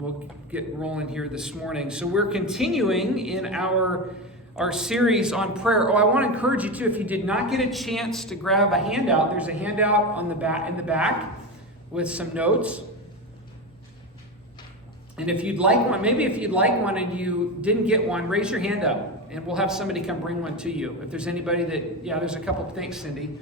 We'll get rolling here this morning. So we're continuing in our series on prayer. I want to encourage you too, if you did not get a chance to grab a handout, there's a handout on the back in the back with some notes. And if you'd like one, maybe if you'd like one and you didn't get one, raise your hand up and we'll have somebody come bring one to you. If there's anybody that, there's a couple. Thanks, Cindy.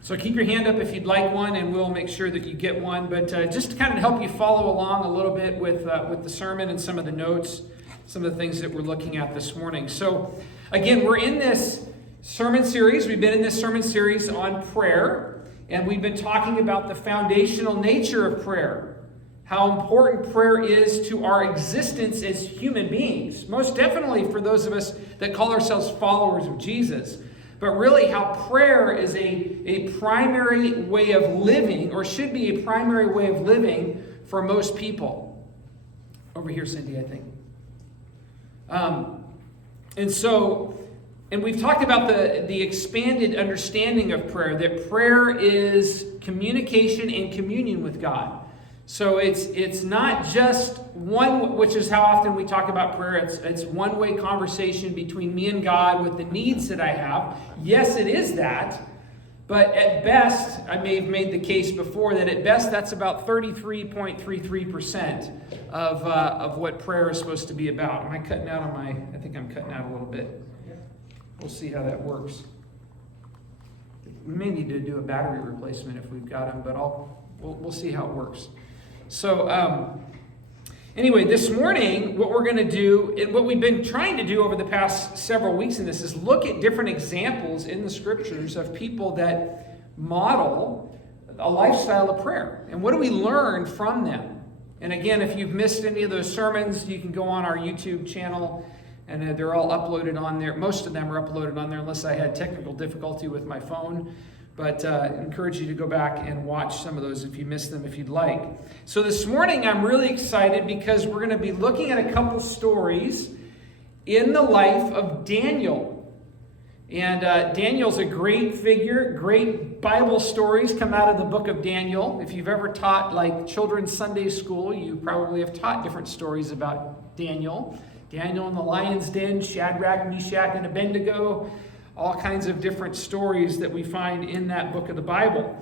So keep your hand up if you'd like one, and we'll make sure that you get one. But just to kind of help you follow along a little bit with the sermon and some of the notes, some of the things that we're looking at this morning. So again, we're in this sermon series. We've been in this sermon series on prayer, and we've been talking about the foundational nature of prayer, how important prayer is to our existence as human beings, most definitely for those of us that call ourselves followers of Jesus. But really how prayer is a primary way of living, or should be a primary way of living for most people. Over here, Cindy, I think. And we've talked about the expanded understanding of prayer, that prayer is communication and communion with God. So it's not just one, which is how often we talk about prayer. It's one-way conversation between me and God with the needs that I have. Yes, it is that. But at best, I may have made the case before that at best that's about 33.33% of what prayer is supposed to be about. Am I cutting out on my? I think I'm cutting out a little bit. We'll see how that works. We may need to do a battery replacement if we've got them, but we'll see how it works. So anyway, this morning, what we're going to do, and what we've been trying to do over the past several weeks in this, is look at different examples in the scriptures of people that model a lifestyle of prayer. And what do we learn from them? And again, if you've missed any of those sermons, you can go on our YouTube channel, and they're all uploaded on there. Most of them are uploaded on there, unless I had technical difficulty with my phone. But I encourage you to go back and watch some of those if you missed them, if you'd like. So this morning I'm really excited because we're going to be looking at a couple stories in the life of Daniel. And Daniel's a great figure. Great Bible stories come out of the book of Daniel. If you've ever taught like children's Sunday school, you probably have taught different stories about Daniel. Daniel in the lion's den, Shadrach, Meshach, and Abednego. All kinds of different stories that we find in that book of the Bible.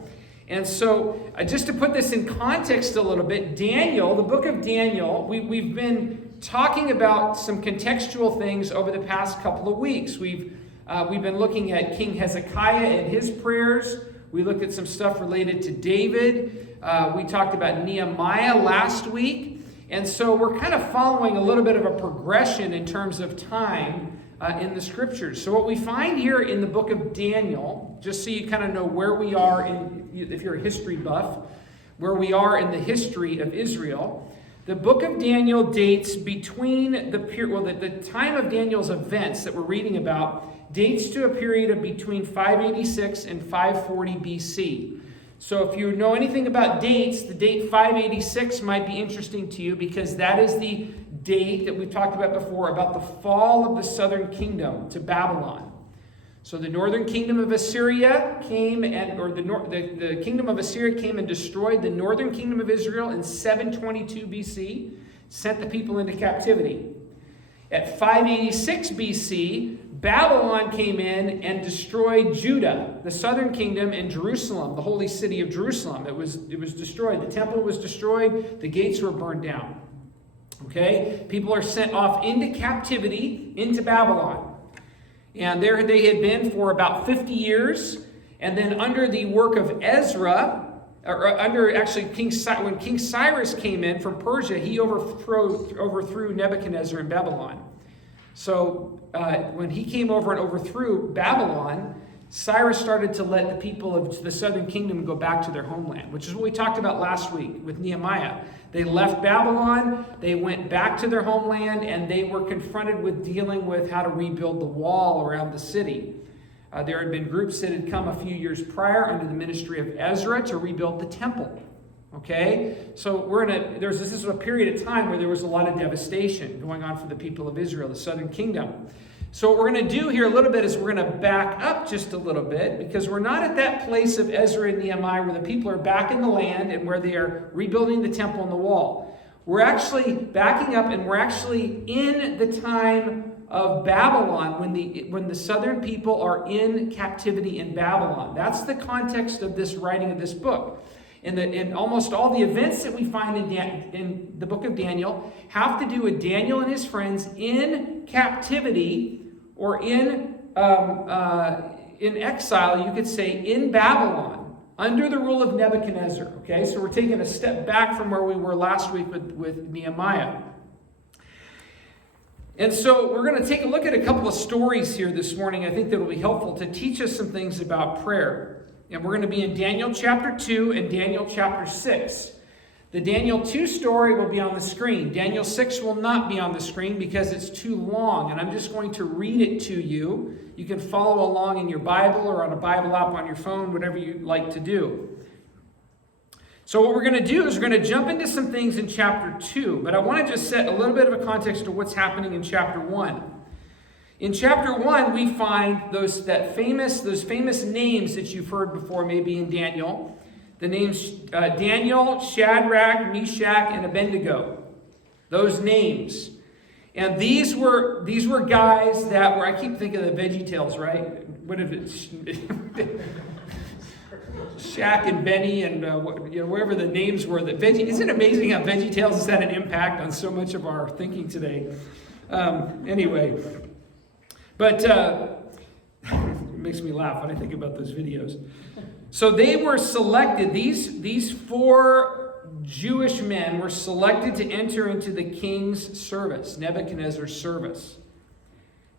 And so, just to put this in context a little bit, Daniel, the book of Daniel, we've been talking about some contextual things over the past couple of weeks. We've been looking at King Hezekiah and his prayers. We looked at some stuff related to David. We talked about Nehemiah last week. And so we're kind of following a little bit of a progression in terms of time in the scriptures. So what we find here in the book of Daniel, just so you kind of know where we are, if you're a history buff, where we are in the history of Israel, the book of Daniel dates between the time of Daniel's events that we're reading about dates to a period of between 586 and 540 BC. So if you know anything about dates, the date 586 might be interesting to you because that is the date that we've talked about before about the fall of the southern kingdom to Babylon. So the northern kingdom of Assyria the kingdom of Assyria came and destroyed the northern kingdom of Israel in 722 BC, sent the people into captivity. At 586 BC, Babylon came in and destroyed Judah, the southern kingdom, and Jerusalem, the holy city of Jerusalem. It was destroyed. The temple was destroyed. The gates were burned down. Okay? People are sent off into captivity, into Babylon. And there they had been for about 50 years. And then under the work of Ezra, when King Cyrus came in from Persia, he overthrew Nebuchadnezzar in Babylon. So when he came over and overthrew Babylon, Cyrus started to let the people of the southern kingdom go back to their homeland, which is what we talked about last week with Nehemiah. They left Babylon, they went back to their homeland, and they were confronted with dealing with how to rebuild the wall around the city. There had been groups that had come a few years prior under the ministry of Ezra to rebuild the temple. Okay? So this is a period of time where there was a lot of devastation going on for the people of Israel, the southern kingdom. So what we're going to do here a little bit is we're going to back up just a little bit, because we're not at that place of Ezra and Nehemiah where the people are back in the land and where they are rebuilding the temple and the wall. We're actually backing up, and we're actually in the time of Babylon, when the southern people are in captivity in Babylon. That's the context of this writing of this book. And almost all the events that we find in the book of Daniel have to do with Daniel and his friends in captivity, or in exile, you could say, in Babylon, under the rule of Nebuchadnezzar. Okay, so we're taking a step back from where we were last week with Nehemiah. And so we're going to take a look at a couple of stories here this morning, I think that will be helpful to teach us some things about prayer. And we're going to be in Daniel chapter 2 and Daniel chapter 6. The Daniel 2 story will be on the screen. Daniel 6 will not be on the screen because it's too long, and I'm just going to read it to you. You can follow along in your Bible or on a Bible app on your phone, whatever you like to do. So what we're going to do is we're going to jump into some things in chapter 2, but I want to just set a little bit of a context to what's happening in chapter 1. In chapter 1, we find those famous names that you've heard before, maybe in Daniel. The names Daniel, Shadrach, Meshach, and Abednego. Those names. And these were guys that were, I keep thinking of the VeggieTales, right? What if it's Shaq and Benny and wherever the names were. Isn't it amazing how VeggieTales has had an impact on so much of our thinking today? Anyway, but it makes me laugh when I think about those videos. So they were selected, these 4 Jewish men were selected to enter into the king's service, Nebuchadnezzar's service.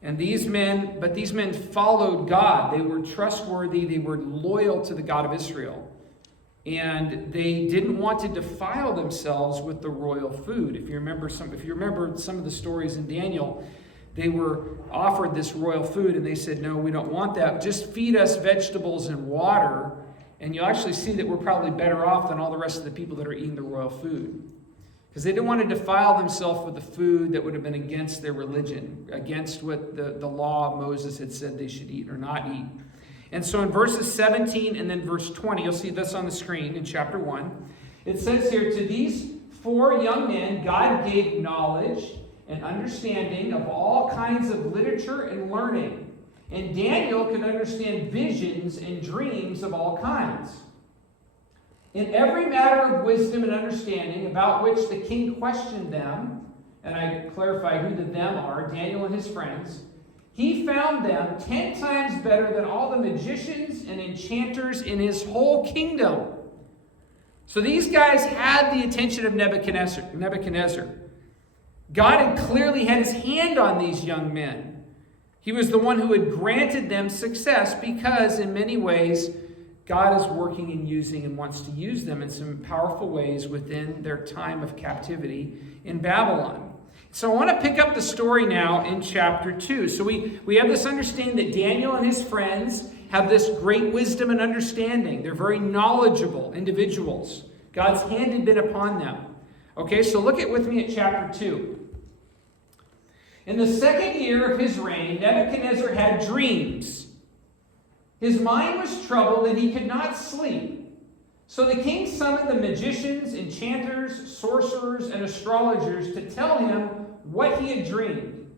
And these men followed God. They were trustworthy, they were loyal to the God of Israel. And they didn't want to defile themselves with the royal food. If you remember some of the stories in Daniel, they were offered this royal food and they said, no, we don't want that. Just feed us vegetables and water. And you'll actually see that we're probably better off than all the rest of the people that are eating the royal food. Because they didn't want to defile themselves with the food that would have been against their religion, against what the law of Moses had said they should eat or not eat. And so in verses 17 and then verse 20, you'll see this on the screen in chapter 1. It says here, to these 4 young men, God gave knowledge and understanding of all kinds of literature and learning. And Daniel could understand visions and dreams of all kinds. In every matter of wisdom and understanding about which the king questioned them, and I clarified who the them are, Daniel and his friends, he found them 10 times better than all the magicians and enchanters in his whole kingdom. So these guys had the attention of Nebuchadnezzar. God had clearly had his hand on these young men. He was the one who had granted them success because in many ways God is working and using and wants to use them in some powerful ways within their time of captivity in Babylon. So I want to pick up the story now in chapter 2. So we have this understanding that Daniel and his friends have this great wisdom and understanding. They're very knowledgeable individuals. God's hand had been upon them. Okay, so look with me at chapter 2. In the 2nd year of his reign, Nebuchadnezzar had dreams. His mind was troubled and he could not sleep. So the king summoned the magicians, enchanters, sorcerers, and astrologers to tell him what he had dreamed.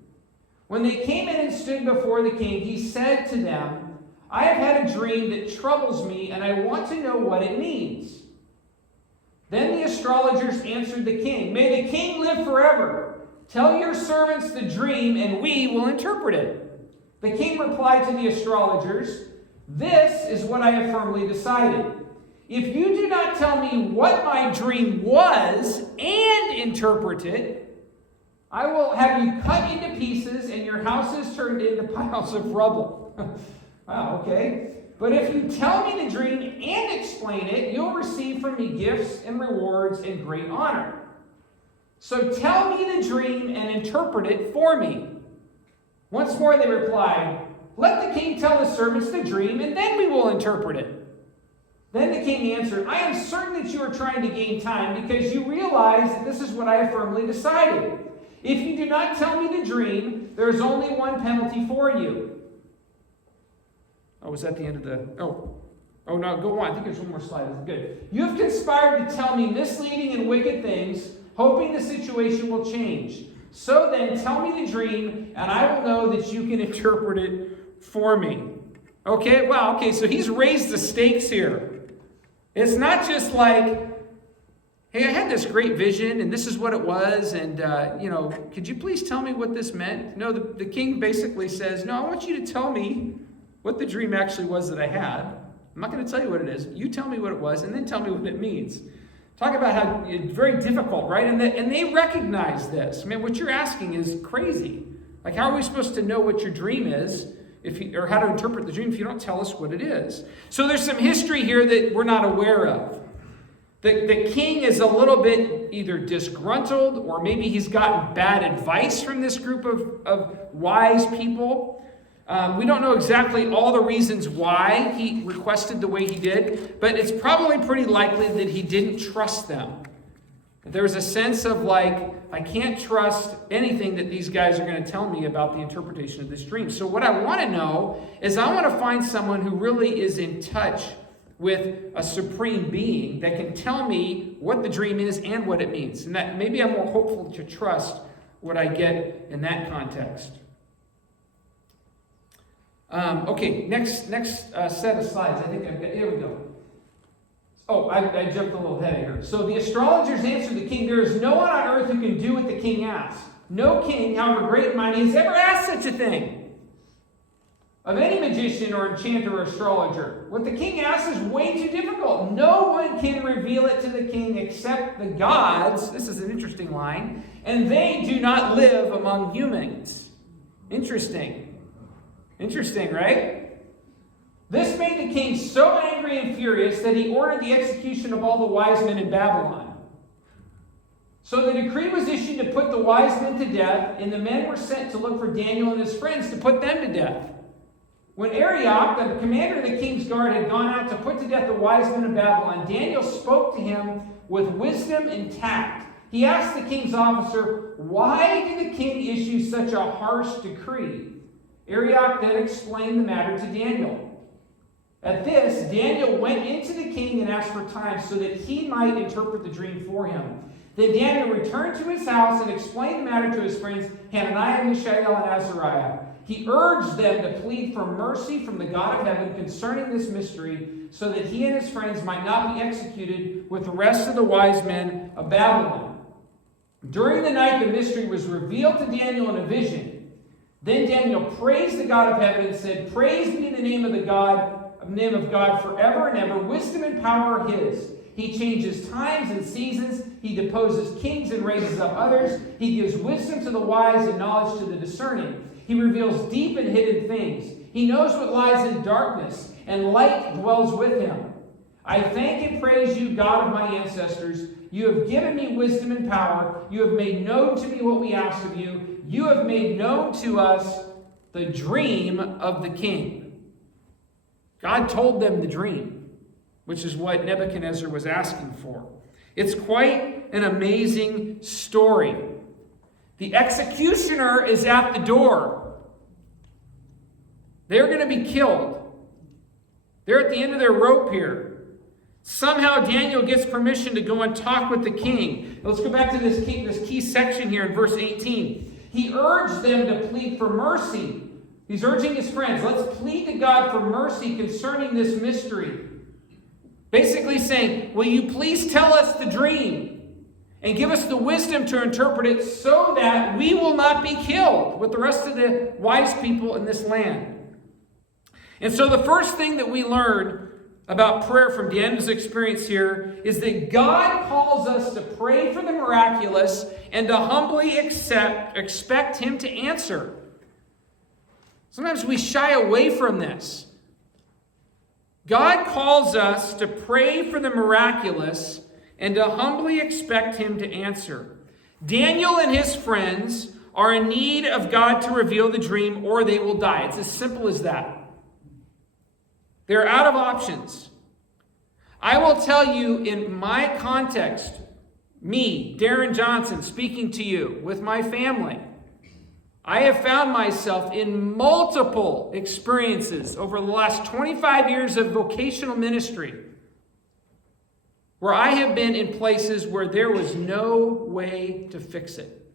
When they came in and stood before the king, he said to them, I have had a dream that troubles me, and I want to know what it means. Then the astrologers answered the king, May the king live forever. Tell your servants the dream, and we will interpret it. The king replied to the astrologers, This is what I have firmly decided. If you do not tell me what my dream was and interpret it, I will have you cut into pieces and your houses turned into piles of rubble. Wow, okay. But if you tell me the dream and explain it, you'll receive from me gifts and rewards and great honor. So tell me the dream and interpret it for me. Once more they replied, Let the king tell his servants the dream, and then we will interpret it. Then the king answered, I am certain that you are trying to gain time because you realize that this is what I have firmly decided. If you do not tell me the dream, there is only one penalty for you. Oh, was that the end of the... Oh, no, go on. I think there's one more slide. That's good. You have conspired to tell me misleading and wicked things, hoping the situation will change. So then, tell me the dream, and I will know that you can interpret it for me. Okay, wow, okay, so he's raised the stakes here. It's not just like, hey, I had this great vision, and this is what it was, and, could you please tell me what this meant? No, the king basically says, no, I want you to tell me what the dream actually was that I had. I'm not going to tell you what it is. You tell me what it was, and then tell me what it means. Talk about how it's very difficult, right? And they recognize this. I mean, what you're asking is crazy. Like, how are we supposed to know what your dream is, or how to interpret the dream if you don't tell us what it is? So there's some history here that we're not aware of. The king is a little bit either disgruntled, or maybe he's gotten bad advice from this group of wise people. We don't know exactly all the reasons why he requested the way he did, but it's probably pretty likely that he didn't trust them. There was a sense of like, I can't trust anything that these guys are going to tell me about the interpretation of this dream. So what I want to know is I want to find someone who really is in touch with a supreme being that can tell me what the dream is and what it means. And that maybe I'm more hopeful to trust what I get in that context. Okay, next set of slides. I think I've got, here we go. Oh, I jumped a little ahead here. So the astrologers answered the king, there is no one on earth who can do what the king asks. No king, however great and mighty, has ever asked such a thing of any magician or enchanter or astrologer. What the king asks is way too difficult. No one can reveal it to the king except the gods. This is an interesting line. And they do not live among humans. Interesting, right? This made the king so angry and furious that he ordered the execution of all the wise men in Babylon. So the decree was issued to put the wise men to death, and the men were sent to look for Daniel and his friends to put them to death. When Arioch, the commander of the king's guard, had gone out to put to death the wise men of Babylon, Daniel spoke to him with wisdom and tact. He asked the king's officer, why did the king issue such a harsh decree? Arioch then explained the matter to Daniel. At this, Daniel went into the king and asked for time so that he might interpret the dream for him. Then Daniel returned to his house and explained the matter to his friends Hananiah, Mishael, and Azariah. He urged them to plead for mercy from the God of heaven concerning this mystery, so that he and his friends might not be executed with the rest of the wise men of Babylon. During the night, the mystery was revealed to Daniel in a vision. Then Daniel praised the God of heaven and said, praise be the name of God forever and ever. Wisdom and power are his. He changes times and seasons. He deposes kings and raises up others. He gives wisdom to the wise and knowledge to the discerning. He reveals deep and hidden things. He knows what lies in darkness, and light dwells with him. I thank and praise you, God of my ancestors. You have given me wisdom and power. You have made known to me what we asked of you. You have made known to us the dream of the king. God told them the dream, which is what Nebuchadnezzar was asking for. It's quite an amazing story. The executioner is at the door. They're going to be killed. They're at the end of their rope here. Somehow Daniel gets permission to go and talk with the king. Let's go back to this key section here in verse 18. He urged them to plead for mercy. He's urging his friends, let's plead to God for mercy concerning this mystery. Basically saying, will you please tell us the dream and give us the wisdom to interpret it so that we will not be killed with the rest of the wise people in this land. And so the first thing that we learn about prayer from Daniel's experience here is that God calls us to pray for the miraculous and to humbly expect him to answer. Sometimes we shy away from this. God calls us to pray for the miraculous and to humbly expect him to answer. Daniel and his friends are in need of God to reveal the dream or they will die. It's as simple as that. They're out of options. I will tell you in my context, Me, Darren Johnson, speaking to you with my family, I have found myself in multiple experiences over the last 25 years of vocational ministry where I have been in places where there was no way to fix it.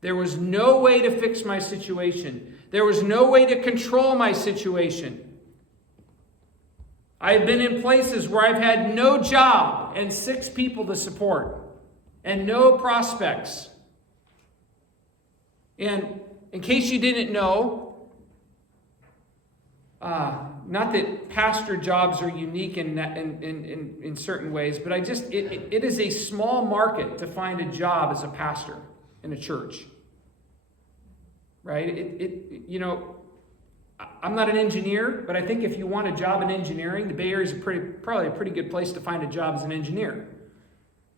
There was no way to fix my situation. There was no way to control my situation. I have been in places where I've had no job and 6 people to support and no prospects. And in case you didn't know, not that pastor jobs are unique in certain ways, but it is a small market to find a job as a pastor in a church. Right? I'm not an engineer, but I think if you want a job in engineering, the Bay Area is probably a pretty good place to find a job as an engineer.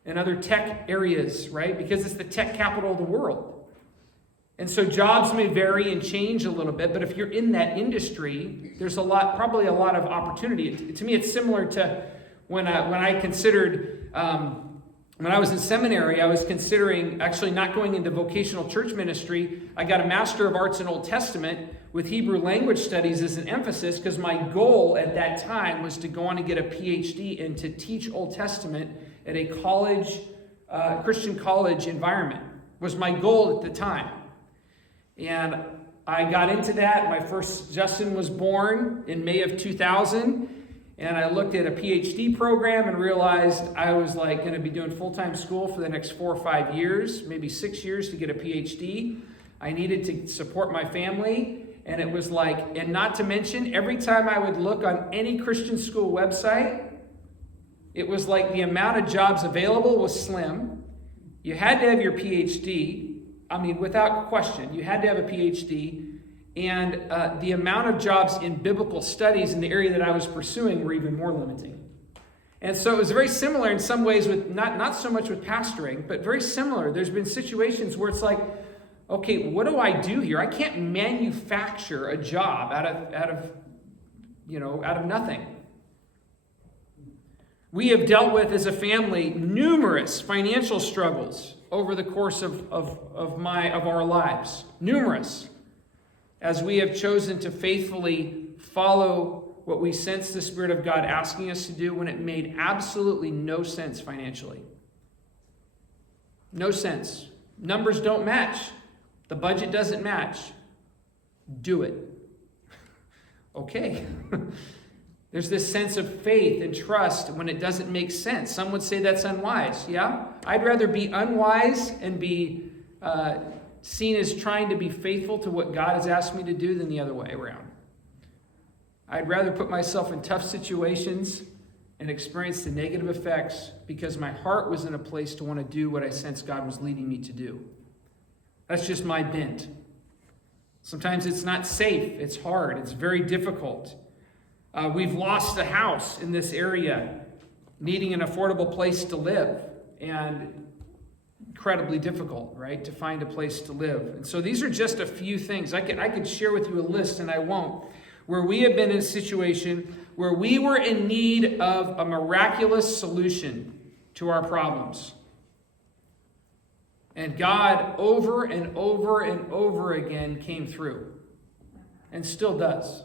And other tech areas, right? Because it's the tech capital of the world. And so jobs may vary and change a little bit, but if you're in that industry, there's probably a lot of opportunity. To me, it's similar to when I considered, when I was in seminary, I was considering actually not going into vocational church ministry. I got a Master of Arts in Old Testament with Hebrew language studies as an emphasis because my goal at that time was to go on and get a PhD and to teach Old Testament at a college, Christian college environment was my goal at the time. And I got into that. My first Justin was born in May of 2000. And I looked at a PhD program and realized I was going to be doing full-time school for the next 4 or 5 years, maybe 6 years to get a PhD. I needed to support my family. And it was and not to mention, every time I would look on any Christian school website, it was like the amount of jobs available was slim. You had to have your PhD. I mean, without question, you had to have a PhD. And the amount of jobs in biblical studies in the area that I was pursuing were even more limiting. And so it was very similar in some ways with, not so much with pastoring, but very similar. There's been situations where it's okay, what do I do here? I can't manufacture a job out of nothing. We have dealt with, as a family, numerous financial struggles over the course of our lives. Numerous. As we have chosen to faithfully follow what we sense the Spirit of God asking us to do when it made absolutely no sense financially. No sense. Numbers don't match. The budget doesn't match. Do it. Okay. There's this sense of faith and trust when it doesn't make sense. Some would say that's unwise. Yeah? I'd rather be unwise and be seen as trying to be faithful to what God has asked me to do than the other way around. I'd rather put myself in tough situations and experience the negative effects because my heart was in a place to want to do what I sensed God was leading me to do. That's just my bent. Sometimes it's not safe. It's hard. It's very difficult. We've lost a house in this area, needing an affordable place to live, and incredibly difficult, right, to find a place to live. And so these are just a few things. I could share with you a list, and I won't, where we have been in a situation where we were in need of a miraculous solution to our problems. And God, over and over and over again, came through, and still does.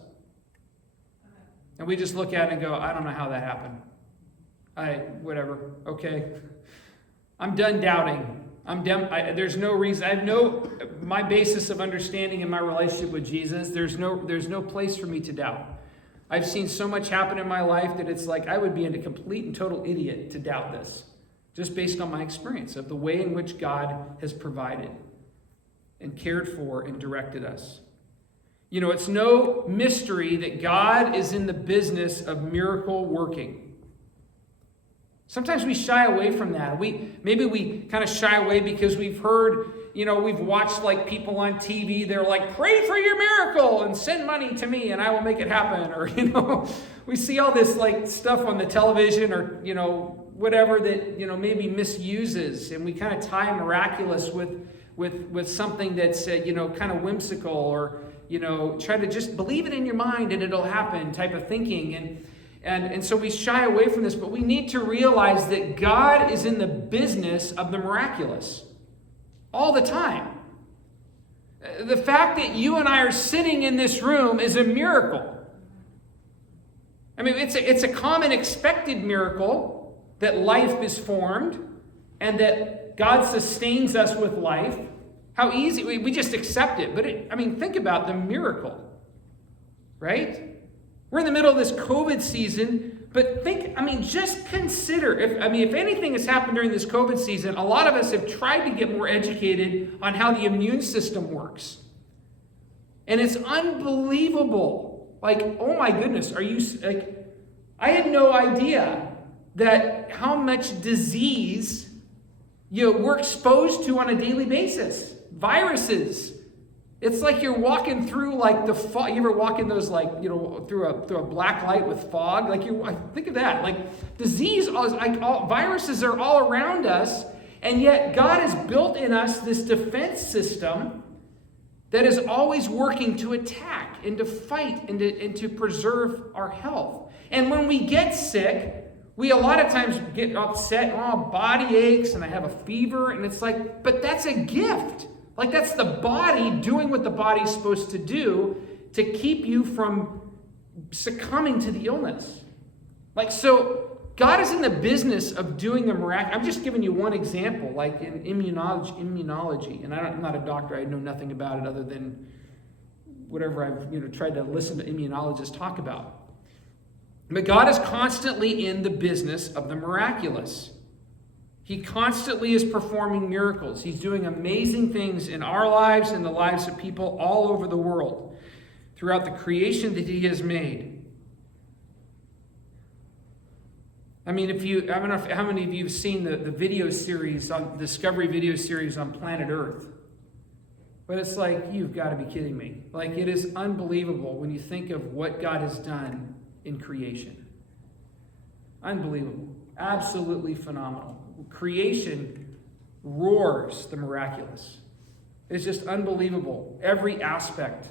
And we just look at it and go, I don't know how that happened. Whatever, okay. I'm done doubting. There's no reason. My basis of understanding in my relationship with Jesus, there's no place for me to doubt. I've seen so much happen in my life that it's I would be a complete and total idiot to doubt this, just based on my experience of the way in which God has provided and cared for and directed us. It's no mystery that God is in the business of miracle working. Sometimes we shy away from that. Maybe we kind of shy away because we've heard, we've watched people on TV, they're pray for your miracle and send money to me and I will make it happen. Or, we see all this stuff on the television or, whatever that, maybe misuses, and we kind of tie miraculous with something that's, kind of whimsical or, try to just believe it in your mind and it'll happen type of thinking. And so we shy away from this, but we need to realize that God is in the business of the miraculous all the time. The fact that you and I are sitting in this room is a miracle. I mean, it's a common expected miracle that life is formed and that God sustains us with life. How easy, we just accept it. But think about the miracle, right? We're in the middle of this COVID season, but just consider, if anything has happened during this COVID season, a lot of us have tried to get more educated on how the immune system works. And it's unbelievable. Oh my goodness, I had no idea that how much disease, we're exposed to on a daily basis. Viruses. It's like you're walking through the fog. You ever walk in those through a black light with fog? Think of that. Disease, viruses are all around us, and yet God has built in us this defense system that is always working to attack and to fight and to preserve our health. And when we get sick, we a lot of times get upset. Body aches, and I have a fever, and it's but that's a gift. That's the body doing what the body's supposed to do to keep you from succumbing to the illness. So God is in the business of doing the miraculous. I'm just giving you one example, in immunology. And I'm not a doctor. I know nothing about it other than whatever I've tried to listen to immunologists talk about. But God is constantly in the business of the miraculous. He constantly is performing miracles. He's doing amazing things in our lives and the lives of people all over the world throughout the creation that He has made. I don't know how many of you have seen the video series on Discovery video series on Planet Earth. But it's you've got to be kidding me. It is unbelievable when you think of what God has done in creation. Unbelievable. Absolutely phenomenal. Creation roars the miraculous. It's just unbelievable. Every aspect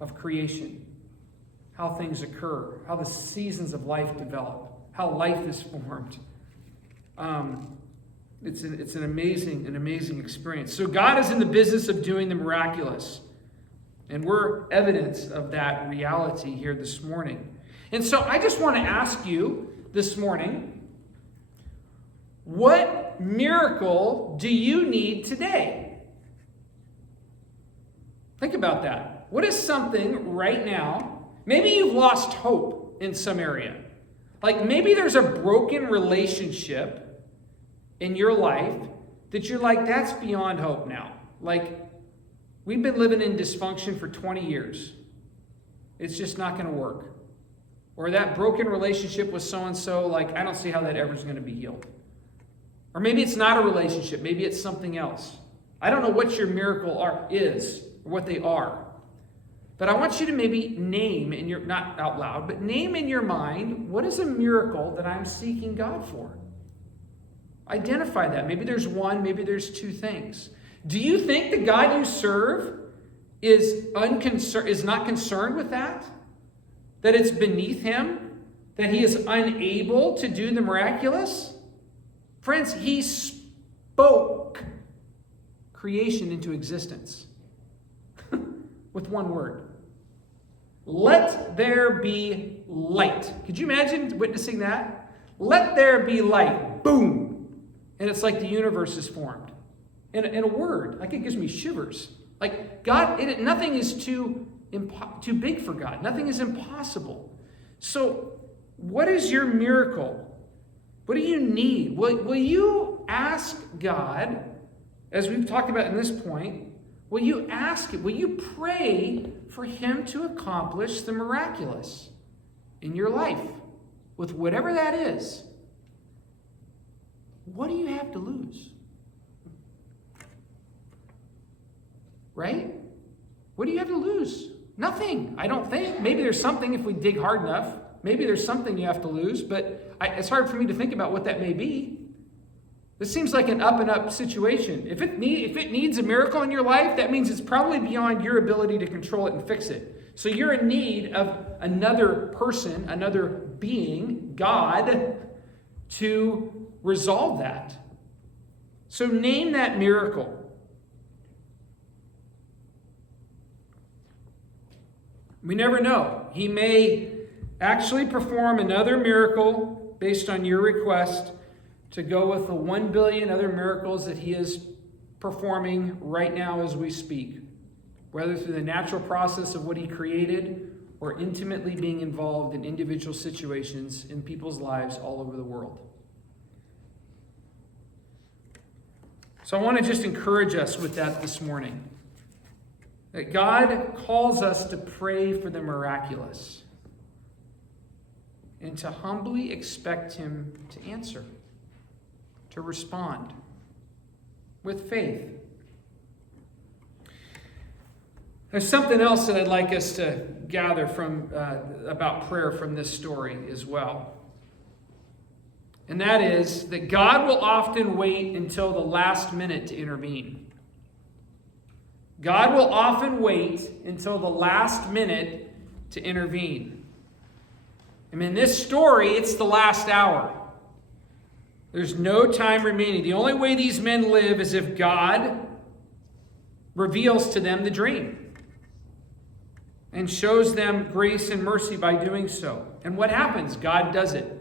of creation, how things occur, how the seasons of life develop, how life is formed. It's an amazing experience. So God is in the business of doing the miraculous. And we're evidence of that reality here this morning. And so I just want to ask you this morning, what miracle do you need today? Think about that. What is something right now? Maybe you've lost hope in some area. Maybe there's a broken relationship in your life that you're that's beyond hope now. We've been living in dysfunction for 20 years. It's just not going to work. Or that broken relationship with so-and-so, I don't see how that ever is going to be healed. Or maybe it's not a relationship. Maybe it's something else. I don't know what your miracle is or what they are. But I want you to maybe name not out loud, but name in your mind, what is a miracle that I'm seeking God for? Identify that. Maybe there's one, maybe there's two things. Do you think the God you serve is not concerned with that? That it's beneath Him? That He is unable to do the miraculous? Friends, He spoke creation into existence with one word. Let there be light. Could you imagine witnessing that? Let there be light. Boom. And it's the universe is formed. In a word. It gives me shivers. God, nothing is too big for God. Nothing is impossible. So, what is your miracle? What do you need? Will you ask God, as we've talked about in this point, will you pray for Him to accomplish the miraculous in your life? With whatever that is. What do you have to lose? Right? What do you have to lose? Nothing, I don't think. Maybe there's something if we dig hard enough. Maybe there's something you have to lose, but it's hard for me to think about what that may be. This seems like an up and up situation. If it needs a miracle in your life, that means it's probably beyond your ability to control it and fix it. So you're in need of another person, another being, God, to resolve that. So name that miracle. We never know. He may actually perform another miracle based on your request to go with the 1 billion other miracles that he is performing right now as we speak, whether through the natural process of what he created or intimately being involved in individual situations in people's lives all over the world. So I want to just encourage us with that this morning. That God calls us to pray for the miraculous and to humbly expect him to answer, to respond with faith. There's something else that I'd like us to gather from about prayer from this story as well. And that is that God will often wait until the last minute to intervene. God will often wait until the last minute to intervene. I mean, in this story, it's the last hour. There's no time remaining. The only way these men live is if God reveals to them the dream and shows them grace and mercy by doing so. And what happens? God does it.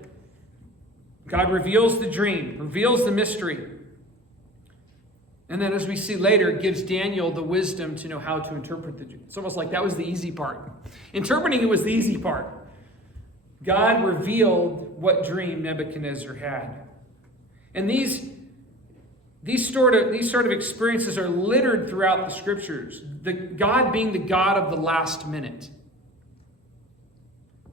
God reveals the dream, reveals the mystery. And then as we see later, gives Daniel the wisdom to know how to interpret the dream. It's almost like that was the easy part. Interpreting it was the easy part. God revealed what dream Nebuchadnezzar had. And these sort of experiences are littered throughout the scriptures. God being the God of the last minute.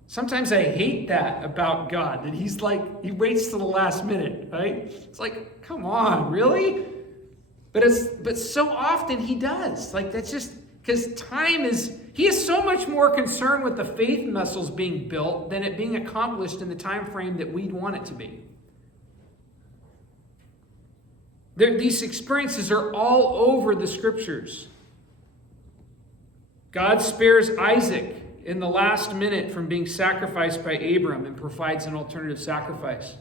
Sometimes I hate that about God, that he waits till the last minute, right? It's like, come on, really? But so often he does. Like, that's just because he is so much more concerned with the faith muscles being built than it being accomplished in the time frame that we'd want it to be. These experiences are all over the scriptures. God spares Isaac in the last minute from being sacrificed by Abram and provides an alternative sacrifice.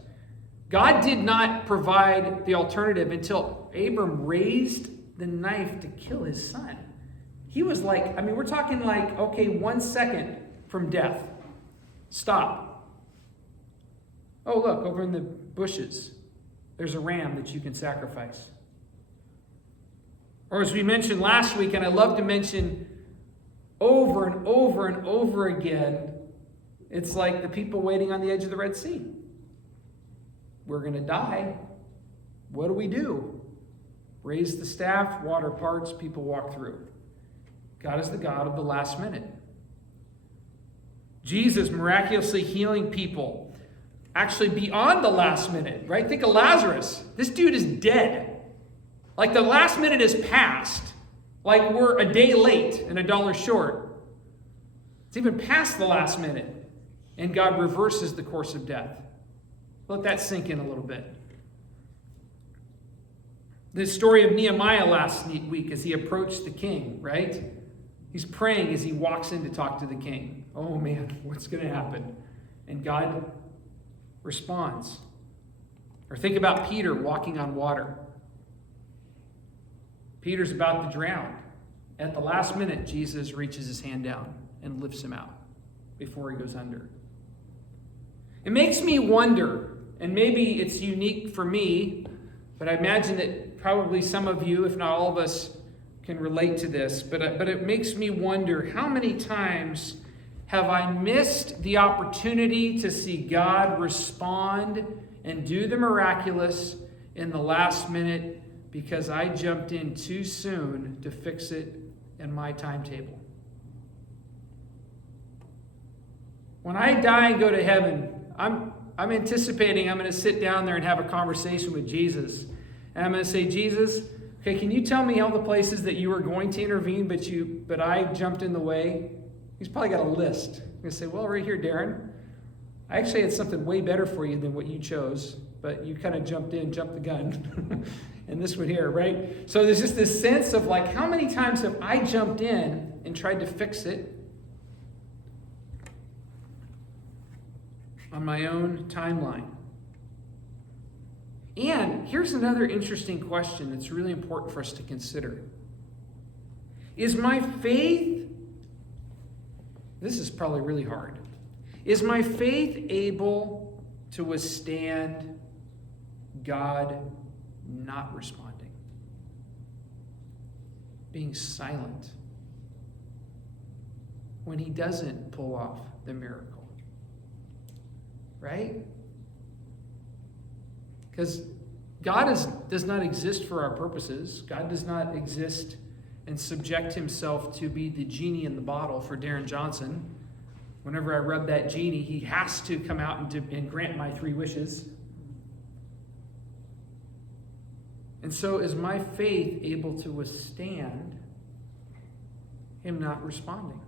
God did not provide the alternative until Abram raised the knife to kill his son. He was we're talking 1 second from death. Stop. Oh, look, over in the bushes, there's a ram that you can sacrifice. Or as we mentioned last week, and I love to mention over and over and over again, it's like the people waiting on the edge of the Red Sea. We're going to die. What do? Raise the staff, water parts, people walk through. God is the God of the last minute. Jesus miraculously healing people actually beyond the last minute, right? Think of Lazarus. This dude is dead. Like the last minute is past. Like we're a day late and $1 short. It's even past the last minute. And God reverses the course of death. Let that sink in a little bit. The story of Nehemiah last week as he approached the king, right? He's praying as he walks in to talk to the king. Oh man, what's going to happen? And God responds. Or think about Peter walking on water. Peter's about to drown. At the last minute, Jesus reaches his hand down and lifts him out before he goes under. It makes me wonder, and maybe it's unique for me, but I imagine that probably some of you, if not all of us, can relate to this. But it makes me wonder, how many times have I missed the opportunity to see God respond and do the miraculous in the last minute because I jumped in too soon to fix it in my timetable? When I die and go to heaven, I'm anticipating I'm going to sit down there and have a conversation with Jesus. And I'm going to say, Jesus, okay, can you tell me all the places that you were going to intervene, but I jumped in the way? He's probably got a list. I'm going to say, well, right here, Darren, I actually had something way better for you than what you chose, but you kind of jumped the gun. And this one here, right? So there's just this sense of like, how many times have I jumped in and tried to fix it on my own timeline. And here's another interesting question that's really important for us to consider. Is my faith, this is probably really hard, is my faith able to withstand God not responding? Being silent when he doesn't pull off the miracle. Right? Because God does not exist for our purposes. God does not exist and subject himself to be the genie in the bottle for Darren Johnson. Whenever I rub that genie, he has to come out and grant my 3 wishes. And so is my faith able to withstand him not responding?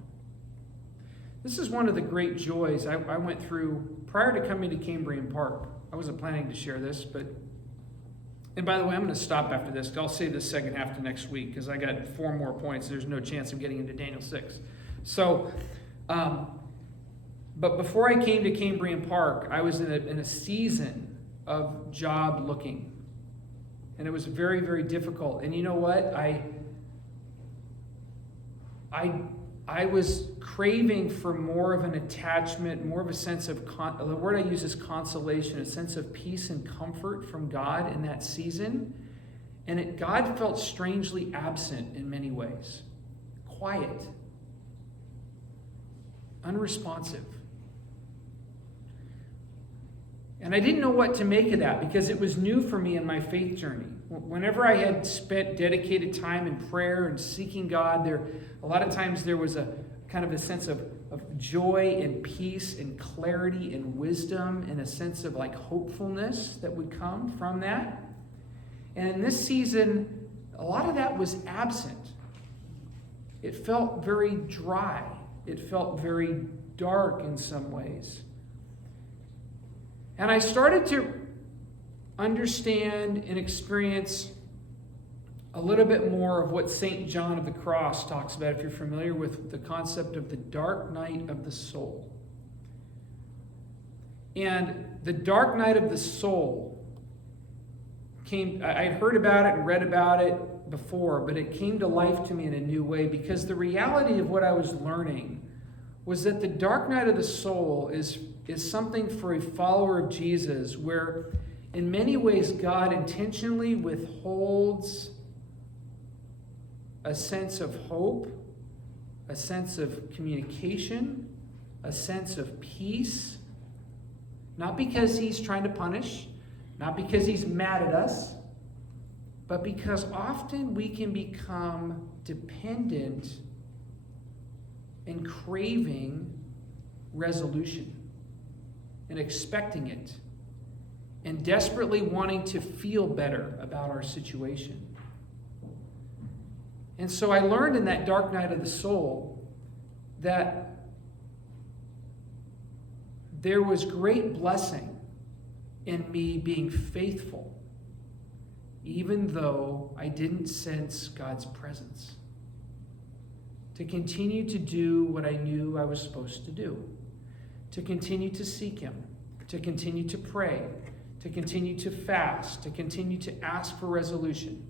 This is one of the great joys I went through prior to coming to Cambrian Park. I wasn't planning to share this, and by the way, I'm going to stop after this. I'll save the second half to next week because I got 4 more points. There's no chance of getting into Daniel 6. So, but before I came to Cambrian Park, I was in a season of job looking. And it was very, very difficult. And you know what? I was craving for more of an attachment, more of a sense of, the word I use is consolation, a sense of peace and comfort from God in that season. And God felt strangely absent in many ways. Quiet. Unresponsive. And I didn't know what to make of that because it was new for me in my faith journey. Whenever I had spent dedicated time in prayer and seeking God, a lot of times there was a kind of a sense of joy and peace and clarity and wisdom and a sense of like hopefulness that would come from that. And in this season, a lot of that was absent. It felt very dry. It felt very dark in some ways. And I started to understand and experience a little bit more of what St. John of the Cross talks about, if you're familiar with the concept of the dark night of the soul. And the dark night of the soul I'd heard about it and read about it before, but it came to life to me in a new way because the reality of what I was learning was that the dark night of the soul is something for a follower of Jesus where in many ways God intentionally withholds a sense of hope, a sense of communication, a sense of peace, not because he's trying to punish, not because he's mad at us, but because often we can become dependent and craving resolution and expecting it and desperately wanting to feel better about our situation. And so I learned in that dark night of the soul that there was great blessing in me being faithful, even though I didn't sense God's presence. To continue to do what I knew I was supposed to do. To continue to seek him. To continue to pray. To continue to fast. To continue to ask for resolution.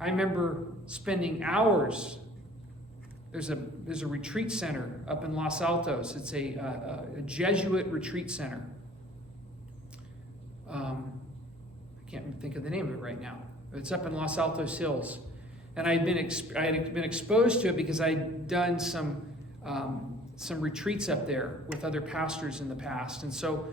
I remember spending hours. There's a retreat center up in Los Altos. It's a Jesuit retreat center. I can't think of the name of it right now. But it's up in Los Altos Hills. And I had been exposed to it because I'd done some retreats up there with other pastors in the past. And so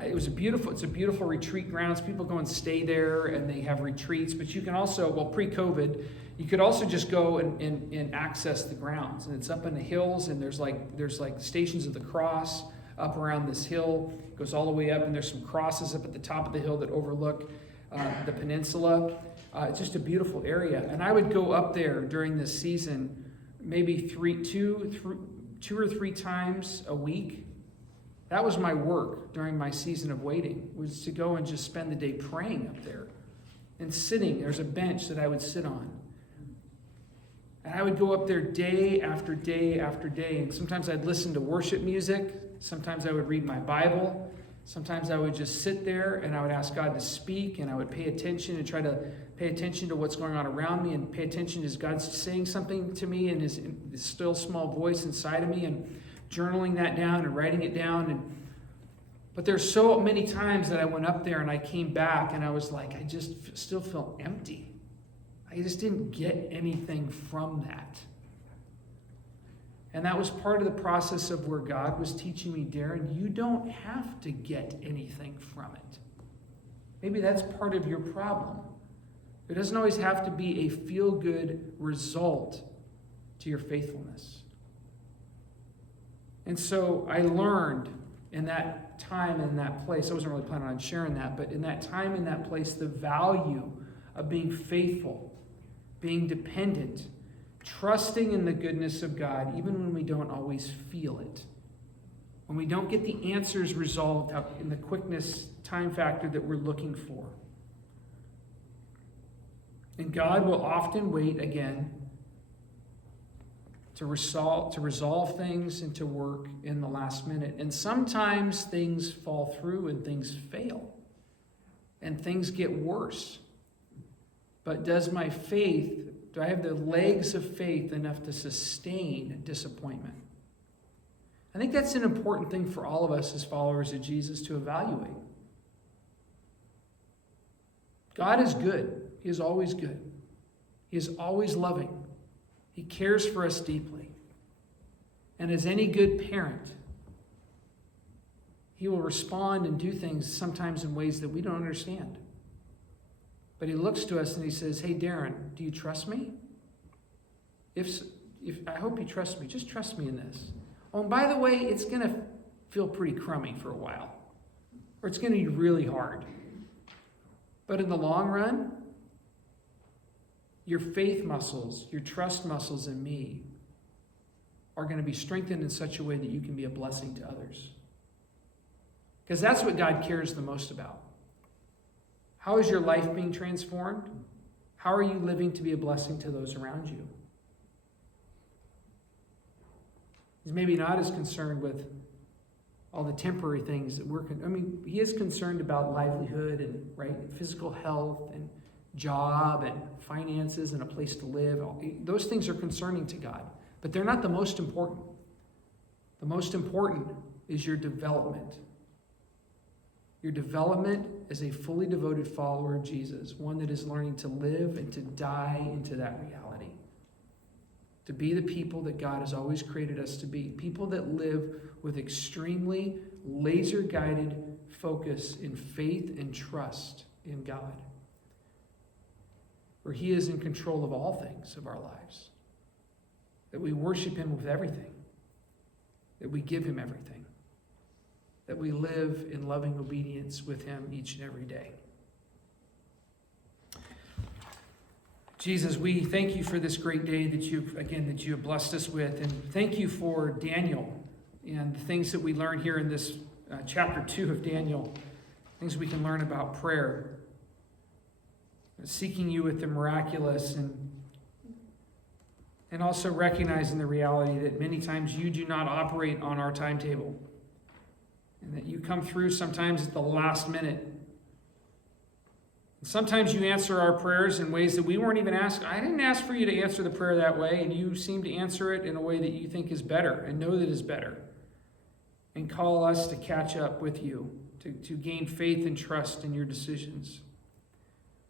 it's a beautiful retreat grounds. People go and stay there and they have retreats. But you can also, pre-COVID, you could also just go and access the grounds. And it's up in the hills and there's like Stations of the Cross up around this hill. It goes all the way up and there's some crosses up at the top of the hill that overlook the peninsula. It's just a beautiful area. And I would go up there during this season maybe two or three times a week. That was my work during my season of waiting, was to go and just spend the day praying up there and sitting. There's a bench that I would sit on. And I would go up there day after day after day. And sometimes I'd listen to worship music. Sometimes I would read my Bible. Sometimes I would just sit there and I would ask God to speak, and I would pay attention and try to pay attention to what's going on around me and pay attention as God's saying something to me in his still small voice inside of me, and journaling that down and writing it down. But there's so many times that I went up there and I came back and I was like, I just still feel empty. I just didn't get anything from that. And that was part of the process of where God was teaching me, Darren, you don't have to get anything from it. Maybe that's part of your problem. There doesn't always have to be a feel-good result to your faithfulness. And so I learned in that time, in that place, I wasn't really planning on sharing that, but in that time, in that place, the value of being faithful, being dependent, trusting in the goodness of God, even when we don't always feel it. When we don't get the answers resolved in the quickness, time factor that we're looking for. And God will often wait again to resolve things and to work in the last minute. And sometimes things fall through and things fail. And things get worse. But does my faith, do I have the legs of faith enough to sustain disappointment? I think that's an important thing for all of us as followers of Jesus to evaluate. God is good. He is always good. He is always loving. He cares for us deeply. And as any good parent, he will respond and do things sometimes in ways that we don't understand. But he looks to us and he says, hey, Darren, do you trust me? If I hope you trust me. Just trust me in this. Oh, and by the way, it's going to feel pretty crummy for a while. Or it's going to be really hard. But in the long run, your faith muscles, your trust muscles in me are going to be strengthened in such a way that you can be a blessing to others. Because that's what God cares the most about. How is your life being transformed? How are you living to be a blessing to those around you? He's maybe not as concerned with all the temporary things that he is concerned about livelihood and physical health and job and finances and a place to live. Those things are concerning to God, but they're not the most important. The most important is your development. Your development as a fully devoted follower of Jesus, one that is learning to live and to die into that reality. To be the people that God has always created us to be. People that live with extremely laser-guided focus in faith and trust in God. Where he is in control of all things of our lives. That we worship him with everything. That we give him everything. That we live in loving obedience with him each and every day. Jesus, we thank you for this great day that you have blessed us with. And thank you for Daniel and the things that we learn here in this chapter 2 of Daniel. Things we can learn about prayer. Seeking you with the miraculous and also recognizing the reality that many times you do not operate on our timetable. And that you come through sometimes at the last minute. Sometimes you answer our prayers in ways that we weren't even asked. I didn't ask for you to answer the prayer that way, and you seem to answer it in a way that you think is better and know that is better. And call us to catch up with you, to gain faith and trust in your decisions.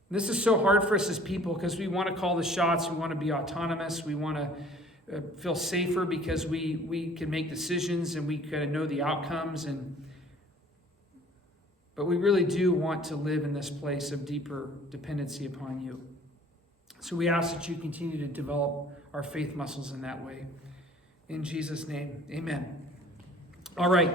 And this is so hard for us as people because we want to call the shots, we want to be autonomous, we want to feel safer because we can make decisions and we kind of know the outcomes. But we really do want to live in this place of deeper dependency upon you. So we ask that you continue to develop our faith muscles in that way. In Jesus' name, amen. All right.